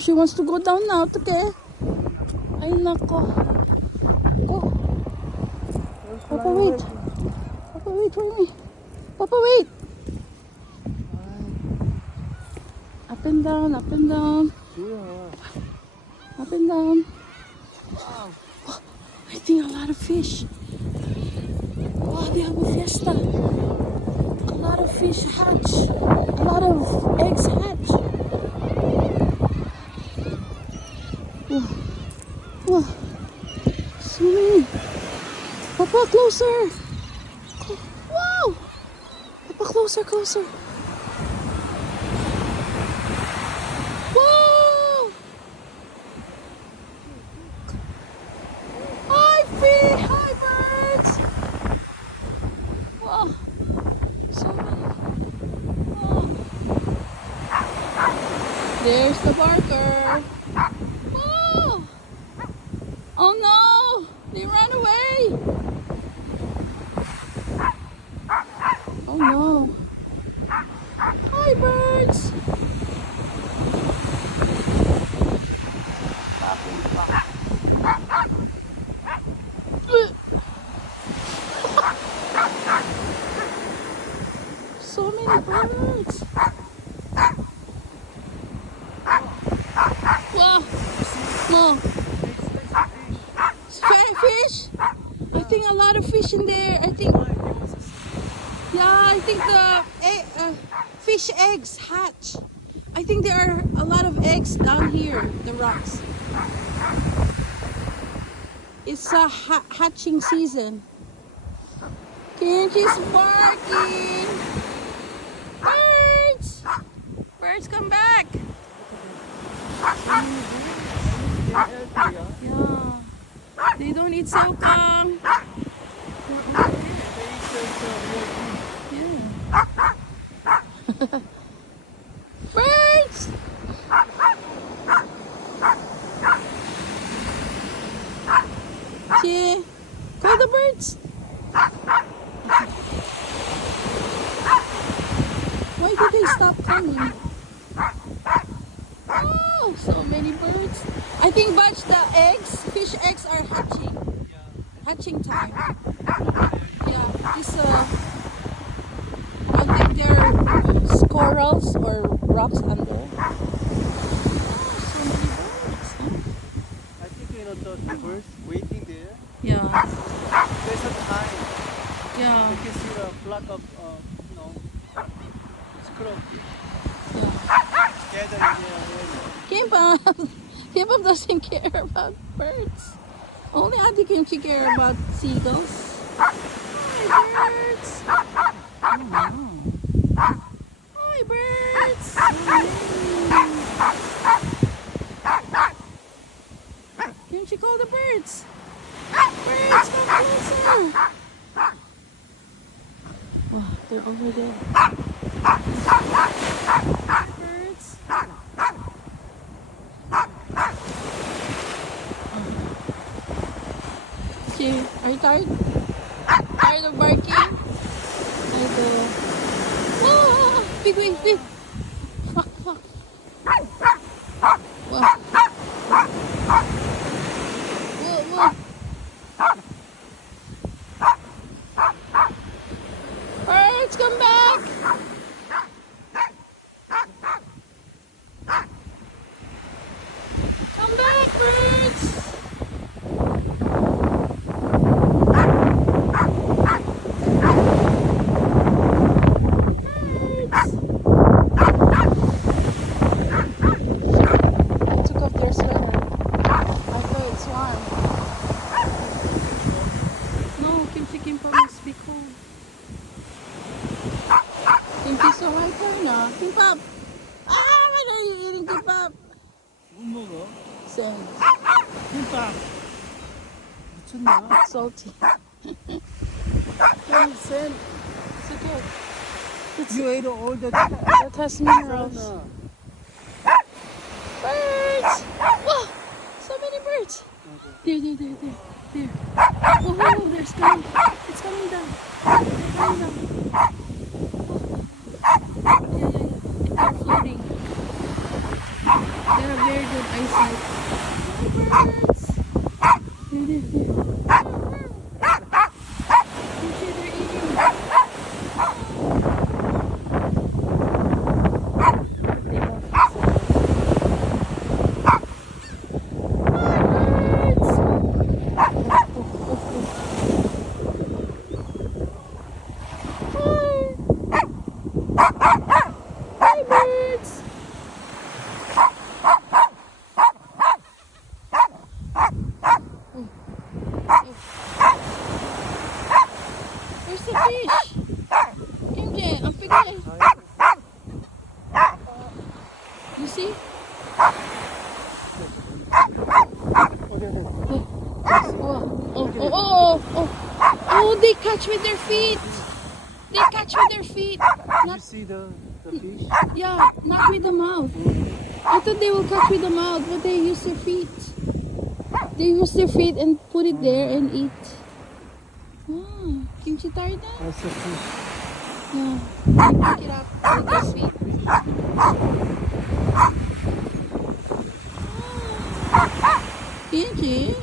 she wants to go down now. Okay. Ay, nako. Go. Papa, wait. Papa, wait for me. Papa, wait. Up and down, up and down. Up and down. Oh, I think a lot of fish. Oh, they have a fiesta. A lot of fish hatch. A lot of eggs hatch. Oh, oh. So many. Papa, closer. Wow. Papa, closer, closer. Whoa. Hi, fish. Hi, birds. Wow. So many. Oh. There's the barker. Whoa. Oh no. They ran away. Oh no. Hi, birds. So many birds. Wow. Wow. Fish? I think a lot of fish in there. I think. Yeah, I think the fish eggs hatch. I think there are a lot of eggs down here, the rocks. It's a hatching season. Kimchi's barking. Birds! Birds, come back. Yeah. They don't eat sokang. Yeah. Birds! Chi, call the birds. Why did they stop coming? Oh, so many birds. I think bunch the eggs, fish eggs are hatching. Hatching time. Yeah, this I think they're squirrels or rocks under. Oh, so many birds. I think the birds waiting there. Yeah. There's a time. Yeah. You can see a flock of squirrels Yeah. gathering there already. Kimbap doesn't care about birds. Only Auntie Kimchi care about seagulls. Hi, birds. Oh, wow. Hi, birds. Kimchi, call the birds. Birds, come closer. Oh, they're over there. Birds. Okay, are you tired? Tired of barking? I go. Oh, big wing, big. Fuck, fuck. Whoa. Whoa, whoa. Birds, come back. Come back, birds. Kimcheekokimpap must be cold. Kimchi, so high turn na. Kimpap! Ah! Why are you eating kimpap? 못 먹어. Same. 김밥. 미쳤나? It's salty. Sen, It's okay. you ate all the time. It has minerals. Birds! Whoa! So many birds! There. Whoa, there's coming. It's coming down. It's coming down. Yeah. They're floating. They're very scared when eyesight. Hi, birds. There, there, there. Kimchi, they're eating. They love it so much. Hi, birds! Where's the fish? Kimchi, ang pigay. You see? Oh, they catch with their feet. They catch with their feet. You see the fish? Yeah, not with the mouth. I thought they will catch with the mouth, but they use their feet. They use their feet and put it there and eat. Ah, Kimchi tired now? That's a fish. Yeah. They pick it up with their feet. Kimchi?